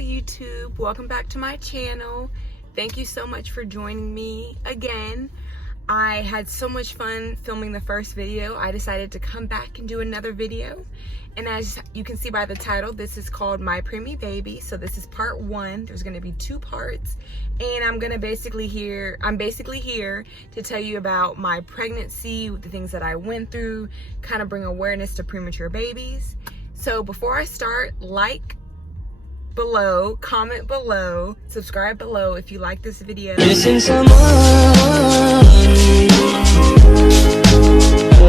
YouTube, welcome back to my channel. Thank you so much for joining me again. I had so much fun filming the first video. I decided to come back and do another video, and as you can see by the title, this is called My Preemie Baby. So this is part 1. There's going to be 2 parts, and I'm basically here to tell you about my pregnancy, the things that I went through, kind of bring awareness to premature babies. So before I start, like below, comment below, subscribe below if you like this video. Missing someone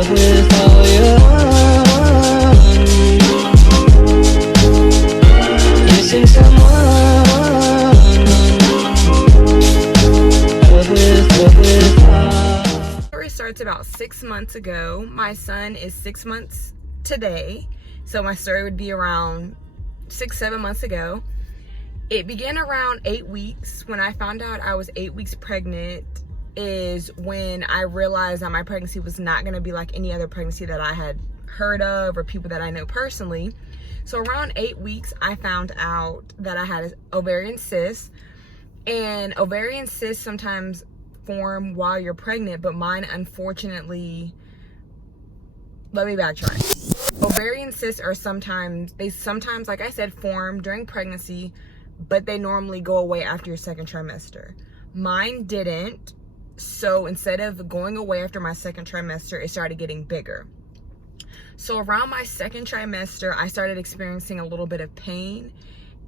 with all your heart. Missing someone with heart. The story starts about 6 months ago. My son is 6 months today, so my story would be around 6-7 months ago. It began around 8 weeks. When I found out I was 8 weeks pregnant is when I realized that my pregnancy was not going to be like any other pregnancy that I had heard of or people that I know personally. So around 8 weeks, I found out that I had an ovarian cyst, and ovarian cysts sometimes form while you're pregnant, but mine, unfortunately, let me backtrack. Ovarian cysts are sometimes, like I said, form during pregnancy, but they normally go away after your second trimester. Mine didn't. So instead of going away after my second trimester, it started getting bigger. So around my second trimester, I started experiencing a little bit of pain,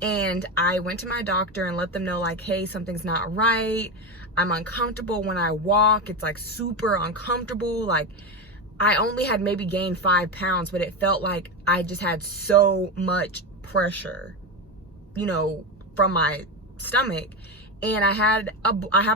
and I went to my doctor and let them know, like, hey, something's not right. I'm uncomfortable when I walk. It's like super uncomfortable. Like, I only had maybe gained 5 pounds, but it felt like I just had so much pressure, you know, from my stomach. And I have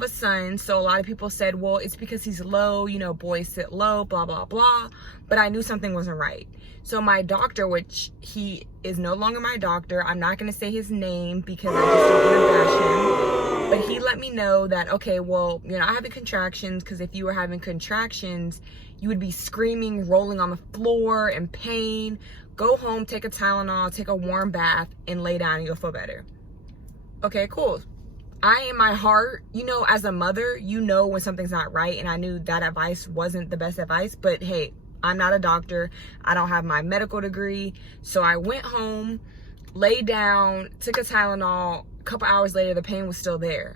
a son, so a lot of people said, well, it's because he's low, you know, boys sit low, blah, blah, blah. But I knew something wasn't right. So my doctor, which he is no longer my doctor, I'm not going to say his name because I just don't want to bash him, but he let me know that, okay, well, you're not having contractions, because if you were having contractions, you would be screaming, rolling on the floor in pain. Go home, take a Tylenol, take a warm bath, and lay down and you'll feel better. Okay, cool. I, in my heart, you know, as a mother, you know when something's not right, and I knew that advice wasn't the best advice, but hey, I'm not a doctor. I don't have my medical degree. So I went home, laid down, took a Tylenol. A couple hours later, the pain was still there.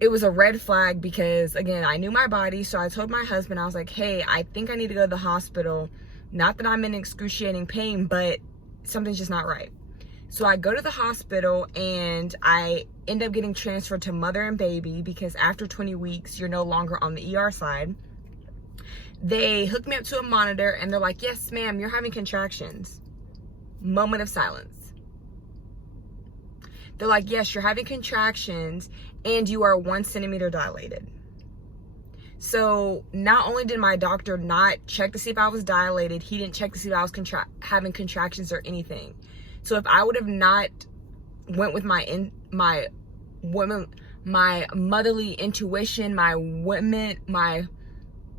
It was a red flag because, again, I knew my body. So I told my husband, I was like, hey, I think I need to go to the hospital. Not that I'm in excruciating pain, but something's just not right. So I go to the hospital, and I end up getting transferred to mother and baby, because after 20 weeks, you're no longer on the ER side. They hooked me up to a monitor, and they're like, yes, ma'am, you're having contractions. Moment of silence. They're like, yes, you're having contractions, and you are 1 centimeter dilated. So not only did my doctor not check to see if I was dilated, he didn't check to see if I was having contractions or anything. So if I would have not went with my motherly intuition, my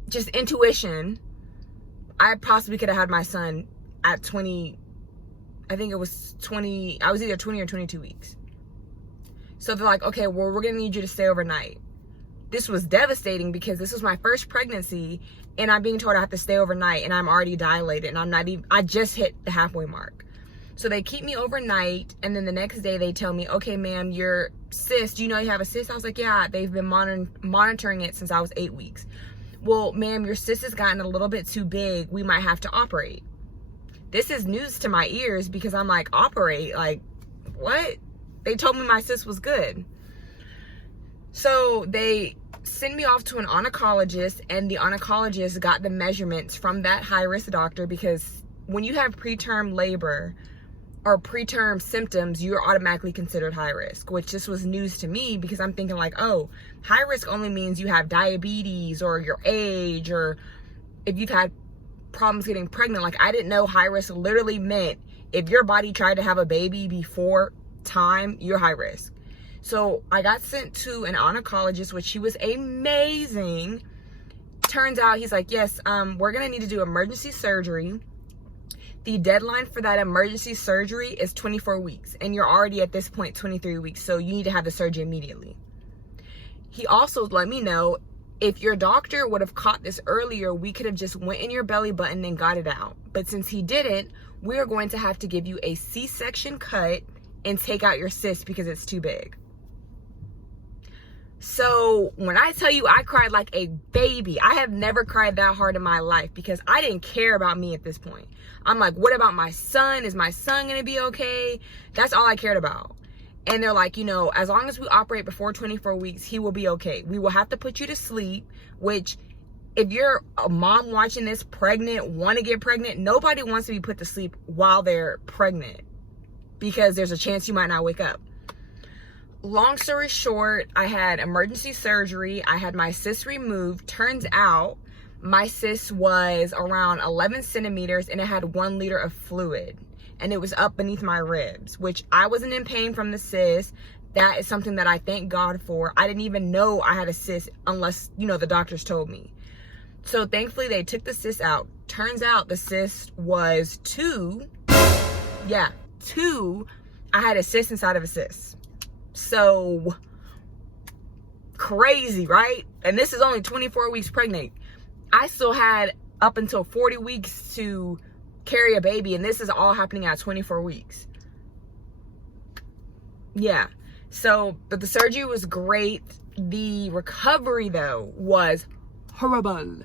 just intuition, I possibly could have had my son at 20, I think it was 20, I was either 20 or 22 weeks. So they're like, okay, well, we're gonna need you to stay overnight. This was devastating because this was my first pregnancy, and I'm being told I have to stay overnight, and I'm already dilated, and I just hit the halfway mark. So they keep me overnight, and then the next day they tell me, okay, ma'am, your cyst, do you know you have a cyst? I was like, yeah, they've been monitoring it since I was 8 weeks. Well, ma'am, your cyst has gotten a little bit too big. We might have to operate. This is news to my ears because I'm like, operate? Like, what? They told me my cyst was good. So they send me off to an oncologist, and the oncologist got the measurements from that high-risk doctor, because when you have preterm labor or preterm symptoms, you're automatically considered high risk, which this was news to me, because I'm thinking like, oh, high risk only means you have diabetes or your age, or if you've had problems getting pregnant. Like, I didn't know high risk literally meant if your body tried to have a baby before time, you're high risk. So I got sent to an oncologist, which he was amazing. Turns out he's like, yes, we're gonna need to do emergency surgery. the deadline for that emergency surgery is 24 weeks, and you're already at this point 23 weeks, so you need to have the surgery immediately. He also let me know, if your doctor would have caught this earlier, we could have just went in your belly button and got it out. But since he didn't, we're going to have to give you a C-section cut and take out your cyst because it's too big. So when I tell you I cried like a baby, I have never cried that hard in my life because I didn't care about me at this point. I'm like, what about my son? Is my son gonna be okay? That's all I cared about. And they're like, you know, as long as we operate before 24 weeks, he will be okay. We will have to put you to sleep, which if you're a mom watching this pregnant, want to get pregnant, nobody wants to be put to sleep while they're pregnant because there's a chance you might not wake up. Long story short, I had emergency surgery. I had my cyst removed. Turns out my cyst was around 11 centimeters and it had 1 liter of fluid. And it was up beneath my ribs, which I wasn't in pain from the cyst. That is something that I thank God for. I didn't even know I had a cyst unless, you know, the doctors told me. So thankfully they took the cyst out. Turns out the cyst was 2. Yeah, 2. I had a cyst inside of a cyst. So crazy, right? And this is only 24 weeks pregnant. I still had up until 40 weeks to carry a baby, and this is all happening at 24 weeks. Yeah. So, but the surgery was great. The recovery though was horrible.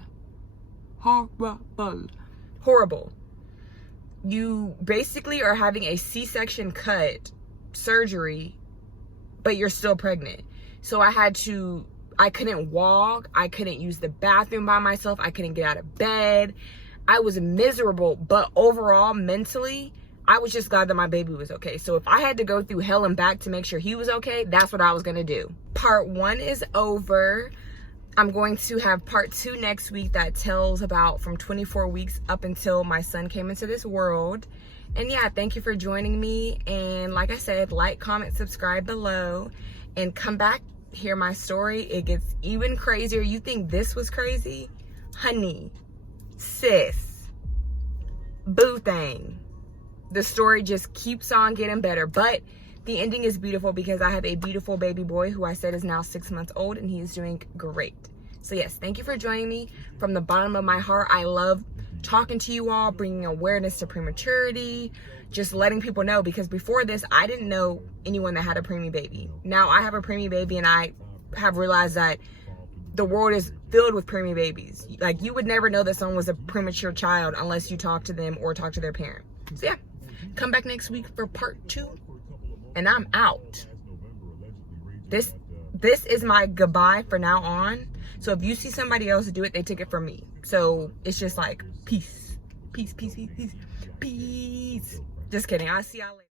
Horrible. You basically are having a C-section cut surgery, but you're still pregnant. So I couldn't walk. I couldn't use the bathroom by myself. I couldn't get out of bed. I was miserable, but overall, mentally, I was just glad that my baby was okay. So if I had to go through hell and back to make sure he was okay, that's what I was gonna do. Part 1 is over. I'm going to have part 2 next week that tells about from 24 weeks up until my son came into this world. And yeah, thank you for joining me. And like I said, like, comment, subscribe below, and come back, hear my story. It gets even crazier. You think this was crazy? Honey, sis, boo thing. The story just keeps on getting better, but the ending is beautiful because I have a beautiful baby boy who I said is now 6 months old, and he is doing great. So yes, thank you for joining me. From the bottom of my heart, I love talking to you all, bringing awareness to prematurity, just letting people know, because before this, I didn't know anyone that had a preemie baby. Now I have a preemie baby, and I have realized that the world is filled with preemie babies. Like, you would never know that someone was a premature child unless you talk to them or talk to their parent. So yeah, come back next week for part 2, and I'm out. This is my goodbye for now on. So if you see somebody else do it, they took it from me. So it's just like, peace, peace, peace, peace, peace, peace. Just kidding. I'll see y'all later.